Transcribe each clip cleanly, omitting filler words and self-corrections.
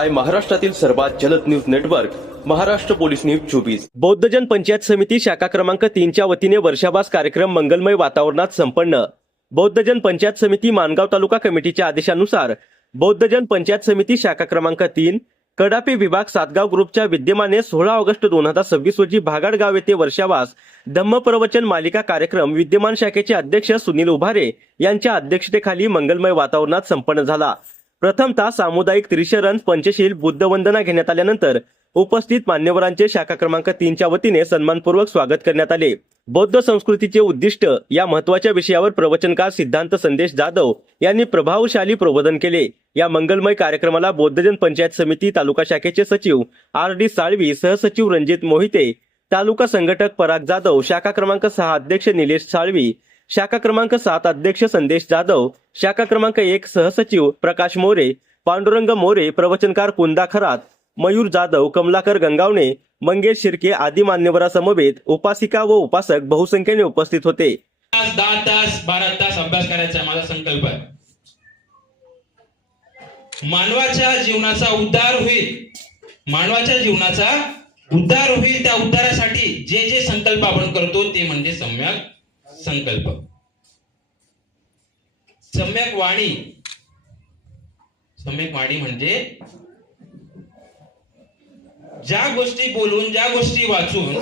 पाहताय महाराष्ट्रातील सर्वात जलद news network Maharashtra police news 24। बौद्धजन पंचायत समिती शाखा क्रमांक 3च्या वतीने वर्षाभास कार्यक्रम मंगलमय वातावरणात संपन्न। बौद्धजन पंचायत समिती माणगाव तालुका कमिटीच्या आदेशानुसार बौद्धजन पंचायत समिती शाखा क्रमांक 3 कडापे विभाग सातगाव ग्रुपच्या विद्यमाने 16 ऑगस्ट 2026 रोजी भागाडगाव येथे वर्षावास धम्म प्रवचन मालिका कार्यक्रम विद्यमान शाखेचे अध्यक्ष सुनील उभारे यांच्या अध्यक्षतेखाली मंगलमय वातावरणात संपन्न झाला। प्रथमतः सामुदायिक त्रिशरण पंचशील बुद्धवंदना घेण्यात आल्यानंतर उपस्थित मान्यवरांचे शाखा क्रमांक 3च्या वतीने सन्मानपूर्वक स्वागत करण्यात आले। बौद्ध संस्कृतीचे उद्दिष्ट या महत्त्वाच्या विषयावर प्रवचनकार सिद्धांत संदेश जाधव यांनी प्रभावशाली प्रबोधन केले। या मंगलमय कार्यक्रमाला बौद्धजन पंचायत समिती तालुका शाखेचे सचिव RD साळवी, सहसचिव रणजित मोहिते, तालुका संघटक पराग जाधव, शाखा क्रमांक 6 अध्यक्ष निलेश साळवी, शाखा क्रमांक 7 अध्यक्ष संदेश जाधव, शाखा क्रमांक 1 सहसचिव प्रकाश मोरे, पांडुरंग मोरे, प्रवचनकार कुंदा खरात, मयूर जाधव, कमलाकर गंगावणे, मंगेश शिर्के आदी मान्यवरांसमवेत उपासिका व उपासक बहुसंख्येने उपस्थित होते। 10 तास 12 तास अभ्यास करायचा माझा संकल्प आहे। मानवाच्या जीवनाचा उद्धार होईल, मानवाच्या जीवनाचा उद्धार होईल। त्या उद्धारासाठी जे जे संकल्प आपण करतो ते म्हणजे सम्यक संकल्प। सम्यक वाणी, सम्यक वाणी म्हणजे ज्या गोष्टी बोलून, ज्या गोष्टी वाचून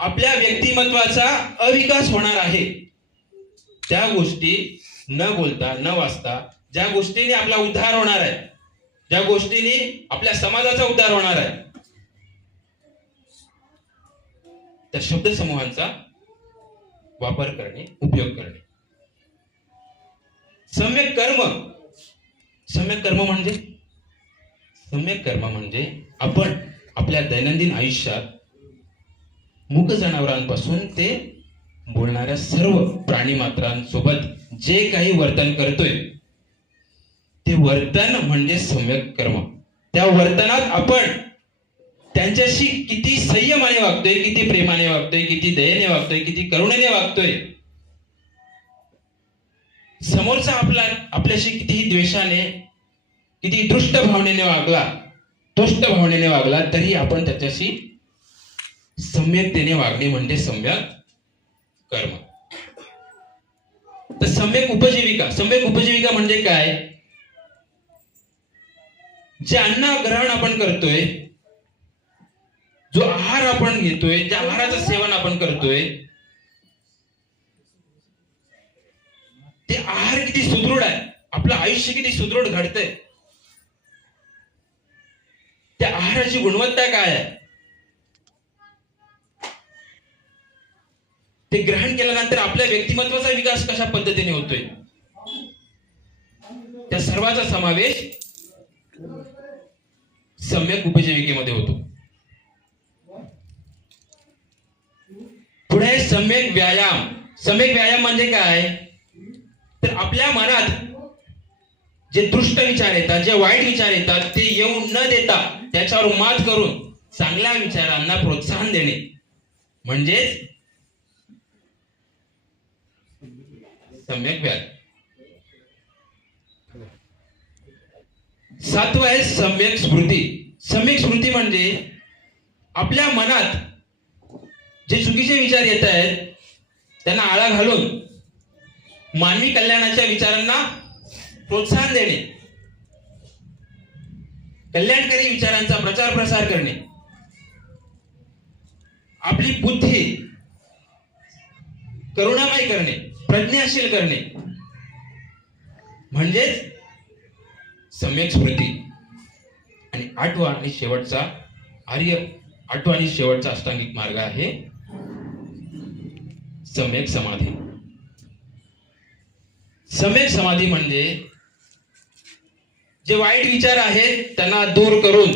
आपल्या व्यक्तिमत्वाचा अविकास होणार आहे, त्या गोष्टी न बोलता न वाचता ज्या गोष्टींनी आपला उद्धार होणार आहे, ज्या गोष्टींनी आपल्या समाजाचा उद्धार होणार आहे, त्या शब्द समूहांचा वापर करणे, उपयोग करणे। सम्यक कर्म, सम्यक कर्म म्हणजे सम्यक कर्म म्हणजे आपण आपल्या दैनंदिन आयुष्यात मूक जनावरांपासून ते बोलणाऱ्या सर्व प्राणी मात्रांसोबत जे काही वर्तन करतोय ते वर्तन म्हणजे सम्यक कर्म। त्या वर्तनात आपण त्यांच्याशी किती संयमाने वागतोय, किती प्रेमाने वागतोय, किती दयेने वागतोय, किती करुणेने वागतोय, समोरचा आपल्याशी कितीही द्वेषाने, किती दुष्ट भावनेने वागला, तुष्ट भावनेने वागला, तरी आपण त्याच्याशी सम्यकतेने वागणे म्हणजे सम्यक कर्म। तर सम्यक उपजीविका, सम्यक उपजीविका म्हणजे काय? जे अन्न ग्रहण आपण करतोय, जो आहार आपण घेतोय, ज्या आहाराचं सेवन आपण करतोय, ते आहार किती सुदृढ आहे, आपलं आयुष्य किती सुदृढ घडतंय, त्या आहाराची गुणवत्ता काय आहे, ते ग्रहण केल्यानंतर आपल्या व्यक्तिमत्वाचा विकास कशा पद्धतीने होतोय, त्या सर्वाचा समावेश सम्यक उपजीविकेमध्ये होतो। पुढे सम्यक व्यायाम। सम्यक व्यायाम म्हणजे काय? तर आपल्या मनात जे दुष्ट विचार येतात, जे वाईट विचार येतात, ते येऊ न देता त्याच्यावर मात करून चांगल्या विचारांना प्रोत्साहन देणे म्हणजे सम्यक व्यायाम। 7वं आहे सम्यक स्मृती। सम्यक स्मृती म्हणजे आपल्या मनात जे चुकीचे विचार येत आहेत त्यांना आळा घालून मानवी कल्याणाच्या विचारांना प्रोत्साहन देणे, कल्याणकारी विचारांचा प्रचार प्रसार करणे, आपली बुद्धी करुणामय करणे, प्रज्ञाशील करणे म्हणजेच सम्यक स्मृती। आणि 8वा आणि शेवटचा अष्टांगिक मार्ग आहे सम्यक समाधी। सम्यक समाधी म्हणजे जे वाईट विचार आहेत त्यांना दूर करून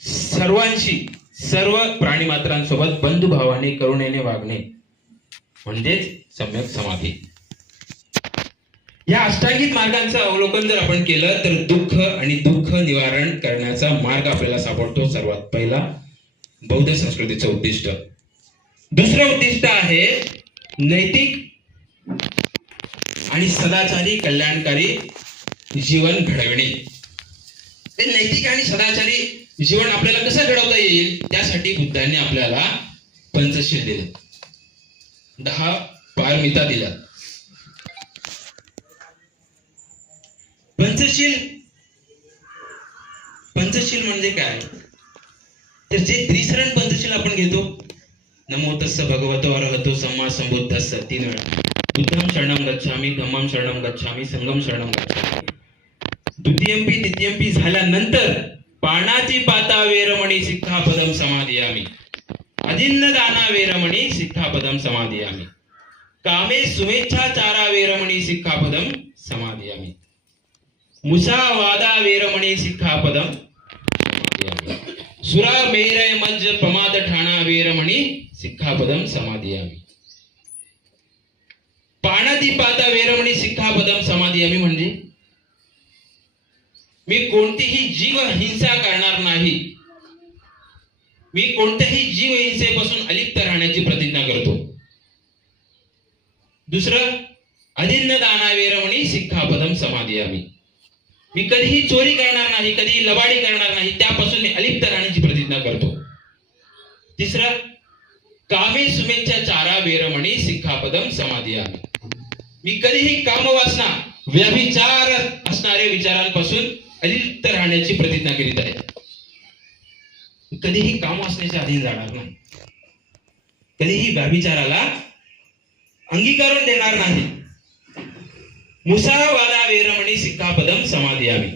सर्वांशी, सर्व प्राणी मात्रांसोबत बंधुभावाने करुणेने वागणे म्हणजेच सम्यक समाधी। या अष्टांगिक मार्गांचं अवलोकन जर आपण केलं तर दुःख आणि दुःख निवारण करण्याचा मार्ग आपल्याला सापडतो। सर्वात पहिला बौद्ध संस्कृतीचं उद्दिष्ट। दुसरं उद्दिष्ट आहे नैतिक आणि सदाचारी कल्याणकारी जीवन घडविणे। ते नैतिक आणि सदाचारी जीवन आपल्याला कसं घडवता येईल त्यासाठी बुद्धांनी आपल्याला पंचशील दिले, 10 पारमिता दिल्या. पंचशील म्हणजे काय, तर जे त्रिसरण पंचशील आपण घेतो, नमो तस्स भगवतो अरहतो सम्मा संबुद्धस्स 3 वेळा, बुद्धं शरणं गच्छामि, धम्मं शरणं गच्छामि, संघं शरणं गच्छामि. द्वितीयंपी तृतीयंपी झाल्यानंतर पाणाती पाता वेरमणी सिक्खापदम समादियामि, अदिन्न दाना वेरमणी सिक्खापदम समादियामि, कामे सुमेच्छाचारा वेरमणी सिक्खापदम समादियामि, मुसावादा वेरमणी सिक्खापदम समादियामि, सुरा मेरय मज्ज प्रमाद ठाणा वेरमणी सिक्खापदम समादियामि. पाणातिपाता वेरमणी सिक्खापदम समादियामि म्हणजे मी कोणतीही जीव हिंसा करणार नाही, मी कोणत्याही जीव हिंसेपासून अलिप्त राहण्याची प्रतिज्ञा करतो. दुसरं, अदिन्न दाना वेरमणी सिक्खापदम समादियामि, मी कधीही चोरी करणार नाही, कधीही लबाडी करणार नाही, त्यापासून मी अलिप्त राहण्याची प्रतिज्ञा करतो. तिसरं, कामे सुमेच्छाचारा वेरमणी सिक्खापदम समादियामि, मी कधीही कामवासना व्यभिचार असणाऱ्या विचारांपासून अलिप्त राहण्याची प्रतिज्ञा करीत आहे. कधीही कामवासनेच्या अधीन जाणार नाही, कधीही व्यभिचाराला अंगीकारून देणार नाही. मुसावादा वेरमणी सिक्खापदम समादियामि,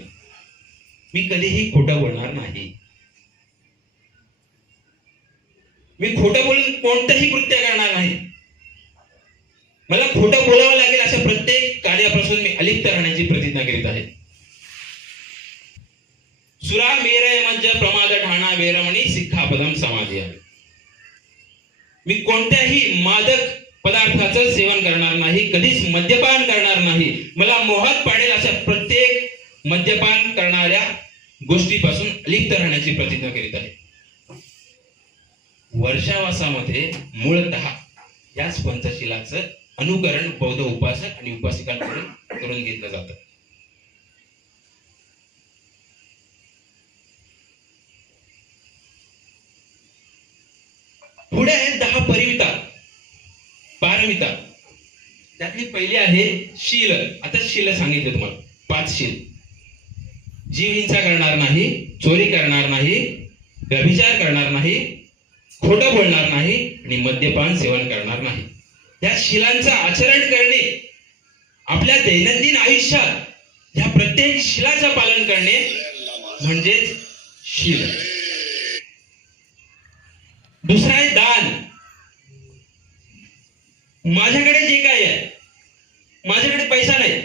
मी कधीही खोटं बोलणार नाही, मी खोटं बोलून कोणतंही कृत्य करणार नाही, मला खोटं बोलावं लागेल अशा प्रत्येक कार्यापासून मी अलिप्त राहण्याची प्रतिज्ञा करीत आहे. सुरा मेरय मज्ज प्रमाद ठाणा वेरमणी सिक्खापदम समादियामि, मी कोणत्याही मादक पदार्थाचं सेवन करणार नाही, कधीच मद्यपान करणार नाही, मला मोहात पाडेल अशा प्रत्येक मद्यपान करणाऱ्या गोष्टीपासून अलिप्त राहण्याची प्रतिज्ञा करीत आहे. वर्षावासामध्ये मूळतः याच पंचशिलाचं अनुकरण बौद्ध उपासक आणि उपासिकांकडून करून घेतलं जातं. पुढे आहेत 10 पारमिता. त्यातली पहिली आहे शील. आता शील सांगितलं तुम्हाला, 5 शील. जीव हिंसा करणार नाही, चोरी करणार नाही, व्यभिचार करणार नाही, खोटं बोलणार नाही आणि मद्यपान सेवन करणार नाही. या शिलांचं आचरण करणे, आपल्या दैनंदिन आयुष्यात ह्या प्रत्येक शिलाचं पालन करणे म्हणजेच शील. दुसरा आहे दान. माझ्याकडे जे काय आहे, माझ्याकडे पैसा नाही,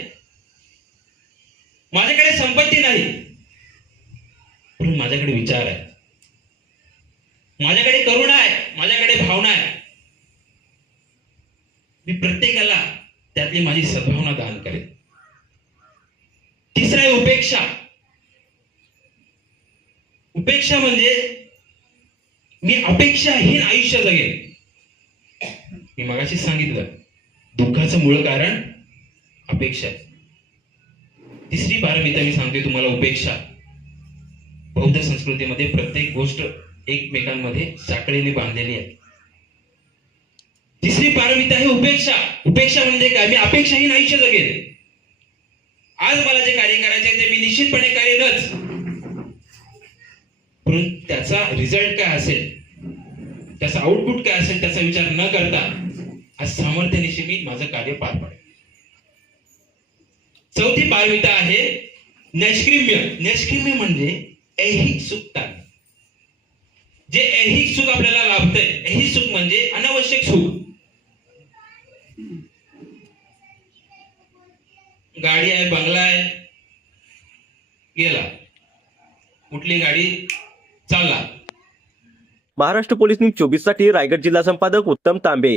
माझ्याकडे संपत्ती नाही, पण माझ्याकडे विचार आहे, माझ्याकडे करुणा आहे, माझ्याकडे भावना आहे, मी प्रत्येकाला त्यातली माझी सद्भावना दान करेन. तिसरा आहे उपेक्षा. उपेक्षा म्हणजे मी अपेक्षाहीन आयुष्य जगेन. मी मगाशी सांगितलं, दुःखाचं मूळ कारण अपेक्षा. तिसरी पारमिता मी सांगते तुम्हाला, उपेक्षा. बौद्ध संस्कृतीमध्ये प्रत्येक गोष्ट एकमेकांमध्ये साखळीने बांधलेली आहे. तिसरी पारमिता आहे उपेक्षा. उपेक्षा म्हणजे काय, मी अपेक्षाहीन आयुष्य जगेन. आज मला जे कार्य करायचे ते मी निश्चितपणे करेनच, परंतु त्याचा रिझल्ट काय असेल, त्याचा आउटपुट काय असेल त्याचा विचार न करता आज सामर्थ्यानिशी मी माझं कार्य पार पाडेल. चौथी पारमिता आहे नैष्क्रिम्य. नैष्क्रिम्य म्हणजे ऐहिक सुख टाळणे. जे ऐहिक सुख आपल्याला लाभतंय, ऐहिक सुख म्हणजे अनावश्यक सुख. गाडी आहे, बंगला आहे, गेला. कुठली गाडी, चालला. महाराष्ट्र पोलीस न्यूज 24 साठी रायगड जिल्हा संपादक उत्तम तांबे.